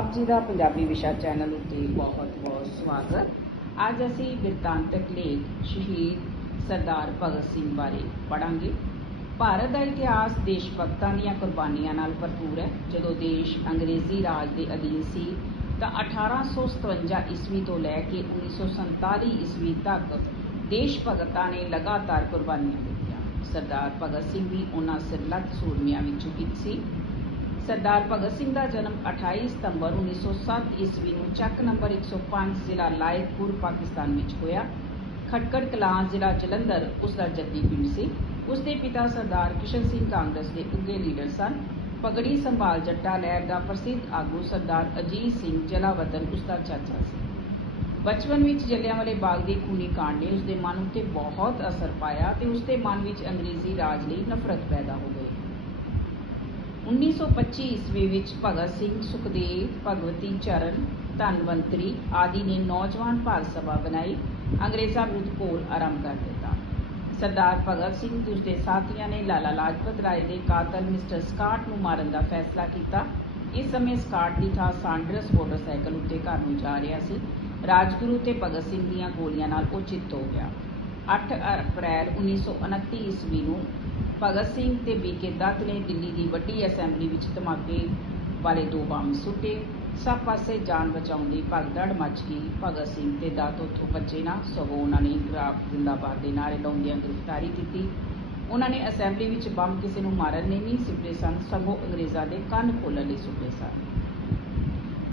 ਆਪ ਜੀ ਦਾ ਪੰਜਾਬੀ ਵਿਸ਼ਾ ਚੈਨਲ ਉੱਤੇ ਬਹੁਤ-ਬਹੁਤ ਸਵਾਗਤ। ਅੱਜ ਅਸੀਂ ਬਿਰਤਾਂਤਕ ਲੇਖ ਸ਼ਹੀਦ ਸਰਦਾਰ ਭਗਤ ਸਿੰਘ ਬਾਰੇ ਪੜਾਂਗੇ ਭਾਰਤ ਦਾ ਇਤਿਹਾਸ ਦੇਸ਼ ਭਗਤਾਂ ਦੀਆਂ ਕੁਰਬਾਨੀਆਂ ਨਾਲ ਭਰਪੂਰ ਹੈ। ਜਦੋਂ ਦੇਸ਼ ਅੰਗਰੇਜ਼ੀ ਰਾਜ ਦੇ ਅਧੀਨ ਸੀ, ਤਾਂ 1857 ਈਸਵੀ ਤੋਂ ਲੈ ਕੇ 1947 ਈਸਵੀ ਤੱਕ ਦੇਸ਼ ਭਗਤਾਂ ਨੇ ਲਗਾਤਾਰ ਕੁਰਬਾਨੀਆਂ ਦਿੱਤੀਆਂ। ਸਰਦਾਰ ਭਗਤ ਸਿੰਘ ਵੀ ਉਹਨਾਂ ਸਿਰਲੱਥ ਸੂਰਮਿਆਂ ਵਿੱਚੋਂ ਇੱਕ ਸੀ। ਸਰਦਾਰ ਭਗਤ ਸਿੰਘ ਦਾ ਜਨਮ 28 ਸਤੰਬਰ 1907 ਈਸਵੀ ਨੂੰ ਚੱਕ ਨੰਬਰ 105 ਜ਼ਿਲ੍ਹਾ ਲਾਇਕਪੁਰ, ਪਾਕਿਸਤਾਨ ਵਿੱਚ ਹੋਇਆ। ਖਟਕੜ ਕਲਾਂ ਜ਼ਿਲ੍ਹਾ ਜਲੰਧਰ ਉਸ ਦਾ ਜੱਦੀ ਪਿੰਡ ਸੀ। ਉਸ ਦੇ ਪਿਤਾ ਸਰਦਾਰ ਕਿਸ਼ਨ ਸਿੰਘ ਕਾਂਗਰਸ ਦੇ ਉੱਘੇ ਲੀਡਰ ਸਨ। ਪਗੜੀ ਸੰਭਾਲ ਜੱਟਾ ਲਹਿਰ ਦਾ ਪ੍ਰਸਿੱਧ ਆਗੂ ਸਰਦਾਰ ਅਜੀਤ ਸਿੰਘ ਜਲਾਵਤਨ ਉਸ ਦਾ ਚਾਚਾ ਸੀ। ਬਚਪਨ ਵਿੱਚ ਜਲਿਆਂਵਾਲੇ ਬਾਗ ਦੀ ਖੂਨੀ ਕਾਂਡ ਨੇ ਉਸ ਦੇ ਮਨ ਉੱਤੇ ਬਹੁਤ ਅਸਰ ਪਾਇਆ ਤੇ ਉਸ ਦੇ ਮਨ ਵਿੱਚ ਅੰਗਰੇਜ਼ੀ ਰਾਜ ਲਈ ਨਫ਼ਰਤ ਪੈਦਾ ਹੋ ਗਈ। 1925 ਈਸਵੀ ਵਿੱਚ ਭਗਤ ਸਿੰਘ, ਸੁਖਦੇਵ, ਭਗਵਤੀ ਚਰਨ, ਧਨਵੰਤਰੀ ਆਦਿ ਨੇ ਨੌਜਵਾਨ ਭਾਰਤ ਸਭਾ ਬਣਾਈ। ਅੰਗਰੇਜ਼ਾਂ ਵਿਰੁੱਧ ਘੋਲ ਆਰੰਭ ਕਰ ਦਿੱਤਾ। ਸਰਦਾਰ ਭਗਤ ਸਿੰਘ ਤੇ ਉਸਦੇ ਸਾਥੀਆਂ ਨੇ ਲਾਲਾ ਲਾਜਪਤ ਰਾਏ ਦੇ ਕਾਤਲ ਮਿਸਟਰ ਸਕਾਟ ਨੂੰ ਮਾਰਨ ਦਾ ਫੈਸਲਾ ਕੀਤਾ। ਇਸ ਸਮੇਂ ਸਕਾਟ ਦੀ ਥਾਂ ਸਾਂਡਰਸ ਮੋਟਰਸਾਈਕਲ ਉੱਤੇ ਘਰ ਨੂੰ ਜਾ ਰਿਹਾ ਸੀ। ਰਾਜਗੁਰੂ ਤੇ ਭਗਤ ਸਿੰਘ ਦੀਆਂ ਗੋਲੀਆਂ ਨਾਲ ਉਹ ਚਿੱਤ ਹੋ ਗਿਆ। 8 ਅਪ੍ਰੈਲ 1929 ਈਸਵੀ ਨੂੰ ਭਗਤ ਸਿੰਘ ਤੇ ਬੀਕੇ ਦੱਤ ਨੇ ਦਿੱਲੀ ਦੀ ਵੱਡੀ ਅਸੈਂਬਲੀ ਵਿੱਚ ਧਮਾਕੇ ਵਾਲੇ ਦੋ ਬੰਬ ਸੁੱਟੇ। ਸਭ ਪਾਸੇ ਜਾਨ ਬਚਾਉਣ ਦੀ ਭਗਦੜ ਮਚ ਗਈ। ਭਗਤ ਸਿੰਘ ਤੇ ਦੱਤ ਉੱਥੋਂ ਬਚੇ ਨਾ, ਸਗੋਂ ਉਹਨਾਂ ਨੇ ਇਨਕਲਾਬ ਜ਼ਿੰਦਾਬਾਦ ਦੇ ਨਾਰੇ ਲਾਉਂਦਿਆਂ ਗ੍ਰਿਫਤਾਰੀ ਕੀਤੀ। ਉਹਨਾਂ ਨੇ ਅਸੈਂਬਲੀ ਵਿੱਚ ਬੰਬ ਕਿਸੇ ਨੂੰ ਮਾਰਨ ਲਈ ਨਹੀਂ ਸੁੱਟੇ ਸਨ, ਸਗੋਂ ਅੰਗਰੇਜ਼ਾਂ ਦੇ ਕੰਨ ਖੋਲਣ ਲਈ ਸੁੱਟੇ ਸਨ।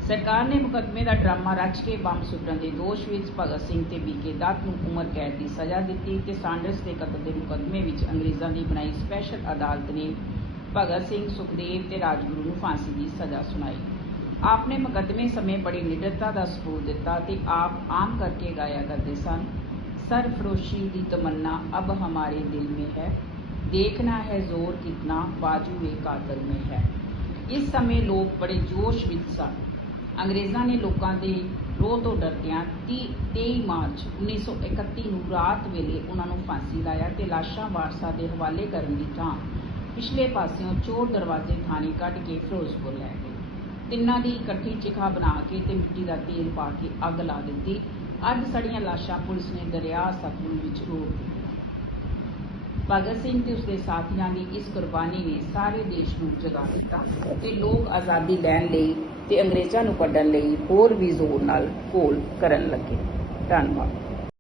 ਸਰਕਾਰ ਨੇ ਮੁਕਦਮੇ ਦਾ ਡਰਾਮਾ ਰਚ ਕੇ ਬੰਬ ਸੁੱਟਣ ਦੇ ਦੋਸ਼ ਵਿੱਚ ਭਗਤ ਸਿੰਘ ਤੇ ਬੀਕੇ ਦੱਤ ਨੂੰ ਉਮਰ ਕੈਦ ਦੀ ਸਜ਼ਾ ਦਿੱਤੀ ਤੇ ਸਾਂਡਰਸ ਦੇ ਕਤਲ ਦੇ ਮੁਕਦਮੇ ਵਿੱਚ ਅੰਗਰੇਜ਼ਾਂ ਦੀ ਬਣਾਈ ਸਪੈਸ਼ਲ ਅਦਾਲਤ ਨੇ ਭਗਤ ਸਿੰਘ, ਸੁਖਦੇਵ ਤੇ ਰਾਜਗੁਰੂ ਨੂੰ ਫਾਂਸੀ ਦੀ ਸਜ਼ਾ ਸੁਣਾਈ। ਆਪਨੇ ਮੁਕਦਮੇ ਸਮੇਂ ਬੜੀ ਨਿਡਰਤਾ ਦਾ ਸਬੂਤ ਦਿੱਤਾ ਤੇ ਆਪ ਆਮ ਕਰਕੇ ਗਾਇਆ ਕਰਦੇ ਸਨ, ਸਰਫਰੋਸ਼ੀ ਦੀ ਤਮੰਨਾ ਅਬ ਹਮਾਰੇ ਦਿਲ ਮੇਂ ਹੈ ਦੇਖਣਾ ਹੈ ਜ਼ੋਰ ਕਿਤਨਾ, ਬਾਜੂ ਏ ਕਾਤਲ ਮੇਂ ਹੈ। ਇਸ ਸਮੇਂ ਲੋਕ ਬੜੇ ਜੋਸ਼ ਵਿੱਚ ਸਨ। ਅੰਗਰੇਜ਼ਾਂ ਨੇ ਲੋਕਾਂ ਦੇ ਰੋਹ ਤੋਂ ਡਰਦਿਆਂ 30 23 ਮਾਰਚ 1931 ਨੂੰ ਰਾਤ ਵੇਲੇ ਉਹਨਾਂ ਨੂੰ ਫਾਂਸੀ ਲਾਇਆ ਤੇ ਲਾਸ਼ਾਂ ਵਾਰਸ਼ਾ ਦੇ ਹਵਾਲੇ ਕਰਨ ਦੀ ਥਾਂ ਪਿਛਲੇ ਪਾਸਿਓਂ ਚੋਰ ਦਰਵਾਜ਼ੇ ਥਾਣੇ ਕੱਢ ਕੇ ਫਿਰੋਜ਼ਪੁਰ ਲੈ ਗਏ। ਤਿੰਨਾਂ ਦੀ ਇਕੱਠੀ ਚਿਖਾ ਬਣਾ ਕੇ ਤੇ ਮਿੱਟੀ ਦਾ ਤੇਲ ਪਾ ਕੇ ਅੱਗ ਲਾ ਦਿੱਤੀ। ਅੱਧ ਸੜੀਆਂ ਲਾਸ਼ਾਂ ਪੁਲਿਸ ਨੇ ਦਰਿਆ ਸਤਲੁਜ ਵਿੱਚ ਰੋਕ ਦਿੱਤੀਆਂ ਭਗਤ ਸਿੰਘ ਤੇ ਉਸਦੇ ਸਾਥੀਆਂ ਦੀ ਇਸ ਕੁਰਬਾਨੀ ਨੇ ਸਾਰੇ ਦੇਸ਼ ਨੂੰ ਜਗਾ ਦਿੱਤਾ ਤੇ ਲੋਕ ਆਜ਼ਾਦੀ ਲੈਣ ਲਈ ਤੇ ਅੰਗਰੇਜ਼ਾਂ ਨੂੰ ਕੱਢਣ ਲਈ ਹੋਰ ਵੀ ਜ਼ੋਰ ਨਾਲ ਘੋਲ ਕਰਨ ਲੱਗੇ। ਧੰਨਵਾਦ।